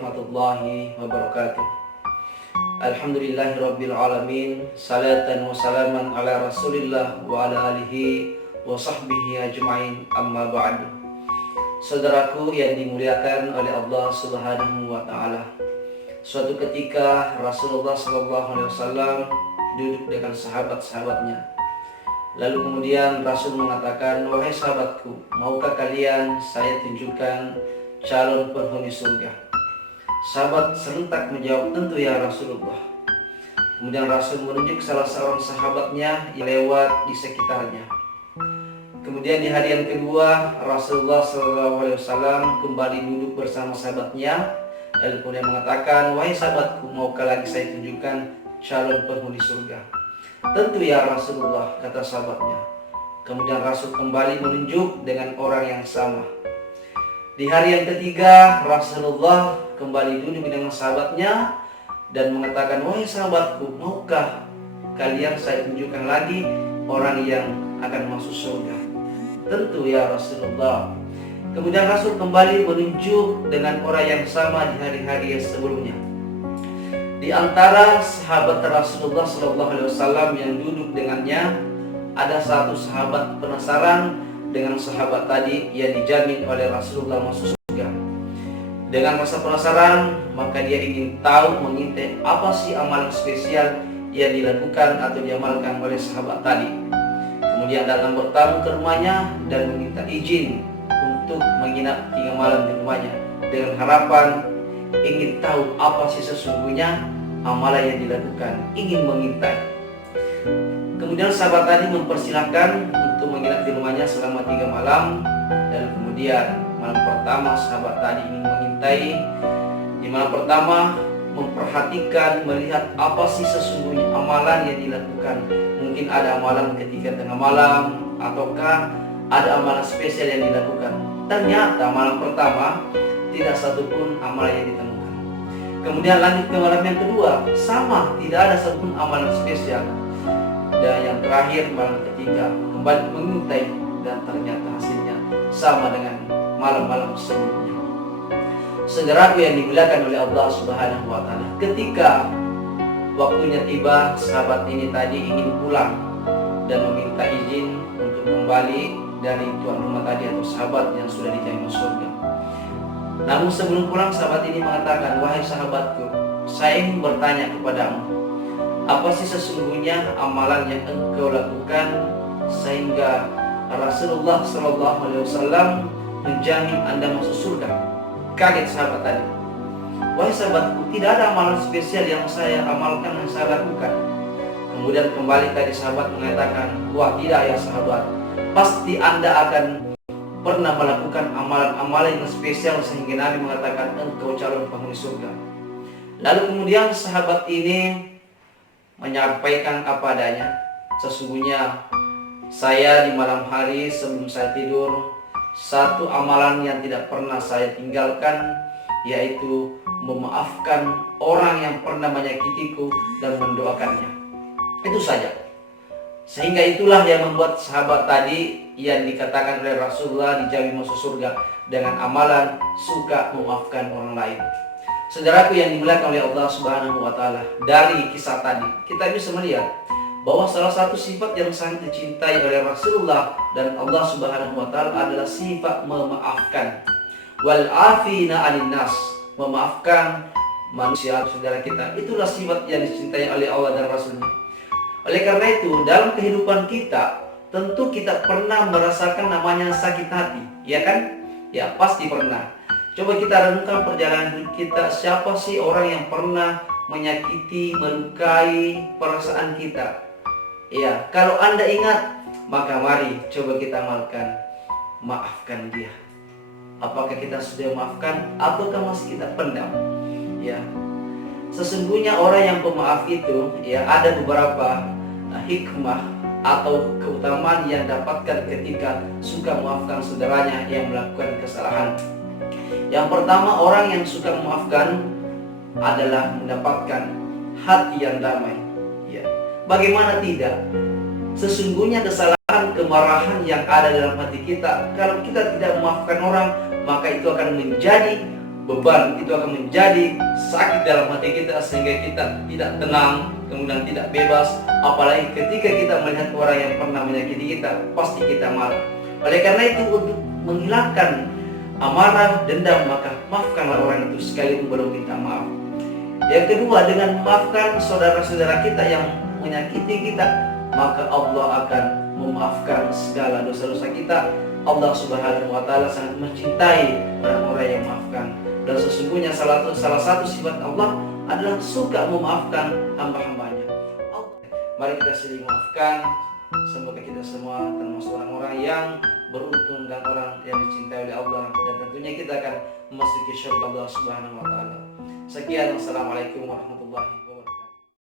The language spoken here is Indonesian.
warahmatullahi wabarakatuh. Alhamdulillahirabbil alamin, salatan wa salaman ala Rasulillah wa ala alihi wa sahbihi ajma'in, amma ba'du. Saudaraku yang dimuliakan oleh Allah Subhanahu wa taala. Suatu ketika Rasulullah sallallahu alaihi wasallam duduk dengan sahabat-sahabatnya. Lalu kemudian Rasul mengatakan, "Wahai sahabatku, maukah kalian saya tunjukkan calon penghuni surga?" Sahabat serentak menjawab, "Tentu ya Rasulullah." Kemudian Rasul menunjuk salah seorang sahabatnya yang lewat di sekitarnya. Kemudian di hari yang kedua Rasulullah SAW kembali duduk bersama sahabatnya. Lalu kemudian mengatakan, "Wahai sahabatku, maukah lagi saya tunjukkan calon penghuni surga?" "Tentu ya Rasulullah," kata sahabatnya. Kemudian Rasul kembali menunjuk dengan orang yang sama. Di hari yang ketiga Rasulullah kembali duduk dengan sahabatnya dan mengatakan, "Wahai sahabatku, maukah kalian saya tunjukkan lagi orang yang akan masuk surga?" "Tentu ya Rasulullah." Kemudian Rasul kembali menunjuk dengan orang yang sama di hari-hari yang sebelumnya. Di antara sahabat Rasulullah SAW yang duduk dengannya, ada satu sahabat penasaran dengan sahabat tadi yang dijamin oleh Rasulullah masuk surga. Dengan rasa penasaran, maka dia ingin tahu, mengintai apa sih amalan spesial yang dilakukan atau diamalkan oleh sahabat tadi. Kemudian datang bertamu ke rumahnya dan meminta izin untuk menginap 3 malam di rumahnya dengan harapan ingin tahu apa sih sesungguhnya amalan yang dilakukan, ingin mengintai. Kemudian sahabat tadi mempersilahkan untuk menginap di rumahnya selama 3 malam. Dan kemudian malam pertama sahabat tadi ingin mengintai. Di malam pertama memperhatikan, melihat apa sih sesungguhnya amalan yang dilakukan. Mungkin ada amalan ketika tengah malam, ataukah ada amalan spesial yang dilakukan. Ternyata malam pertama tidak satupun amalan yang ditemukan. Kemudian lanjut ke malam yang kedua, sama, tidak ada satupun amalan spesial. Dan yang terakhir malam ketiga kembali mengintai dan ternyata hasilnya sama dengan malam-malam sebelumnya. Saudaraku yang dimuliakan oleh Allah Subhanahu wa taala, ketika waktunya tiba, sahabat ini tadi ingin pulang dan meminta izin untuk kembali dari tuan rumah tadi atau sahabat yang sudah dijamin surga. Namun sebelum pulang sahabat ini mengatakan, "Wahai sahabatku, saya ingin bertanya kepadamu, apa sih sesungguhnya amalan yang engkau lakukan sehingga Rasulullah SAW menjamin Anda masuk surga?" Kaget sahabat tadi. "Wahai sahabatku, tidak ada amalan spesial yang saya amalkan, yang saya lakukan." Kemudian kembali tadi sahabat mengatakan, "Wah, tidak ya sahabat, pasti Anda akan pernah melakukan amalan-amalan yang spesial sehingga Nabi mengatakan engkau calon penghuni surga." Lalu kemudian sahabat ini menyampaikan apa adanya, "Sesungguhnya saya di malam hari sebelum saya tidur, satu amalan yang tidak pernah saya tinggalkan, yaitu memaafkan orang yang pernah menyakitiku dan mendoakannya. Itu saja." Sehingga itulah yang membuat sahabat tadi yang dikatakan oleh Rasulullah dijamin masuk surga dengan amalan suka memaafkan orang lain. Saudaraku yang dimuliakan oleh Allah Subhanahu wa taala, dari kisah tadi kita bisa melihat bahwa salah satu sifat yang sangat dicintai oleh Rasulullah dan Allah Subhanahu wa taala adalah sifat memaafkan. Wal afina 'anil nas, memaafkan manusia saudara kita. Itulah sifat yang dicintai oleh Allah dan Rasulnya. Oleh karena itu, dalam kehidupan kita tentu kita pernah merasakan namanya sakit hati, ya kan? Ya, pasti pernah. Coba kita renungkan perjalanan hidup kita, siapa sih orang yang pernah menyakiti, melukai perasaan kita? Ya, kalau Anda ingat, maka mari coba kita amalkan, maafkan dia. Apakah kita sudah maafkan ataukah masih kita pendam? Ya. Sesungguhnya orang yang pemaaf itu, ya, ada beberapa hikmah atau keutamaan yang dapatkan ketika suka memaafkan saudaranya yang melakukan kesalahan. Yang pertama, orang yang suka memaafkan adalah mendapatkan hati yang damai. Ya. Bagaimana tidak? Sesungguhnya kesalahan, kemarahan yang ada dalam hati kita, kalau kita tidak memaafkan orang, maka itu akan menjadi beban, itu akan menjadi sakit dalam hati kita sehingga kita tidak tenang, kemudian tidak bebas. Apalagi ketika kita melihat orang yang pernah menyakiti kita, pasti kita marah. Oleh karena itu, untuk menghilangkan amarah, dendam, maka maafkanlah orang itu sekalipun belum minta maaf. Yang kedua, dengan memaafkan saudara-saudara kita yang menyakiti kita, maka Allah akan memaafkan segala dosa-dosa kita. Allah Subhanahu wa Ta'ala sangat mencintai orang-orang yang memaafkan. Dan sesungguhnya salah satu sifat Allah adalah suka memaafkan hamba-hambanya. Mari kita saling maafkan. Semoga kita semua termasuk orang-orang yang beruntung dan orang yang dicintai oleh Allah, dan tentunya kita akan memasuki syurga Allah Subhanahu wa Ta'ala. Sekian, wassalamualaikum warahmatullahi wabarakatuh.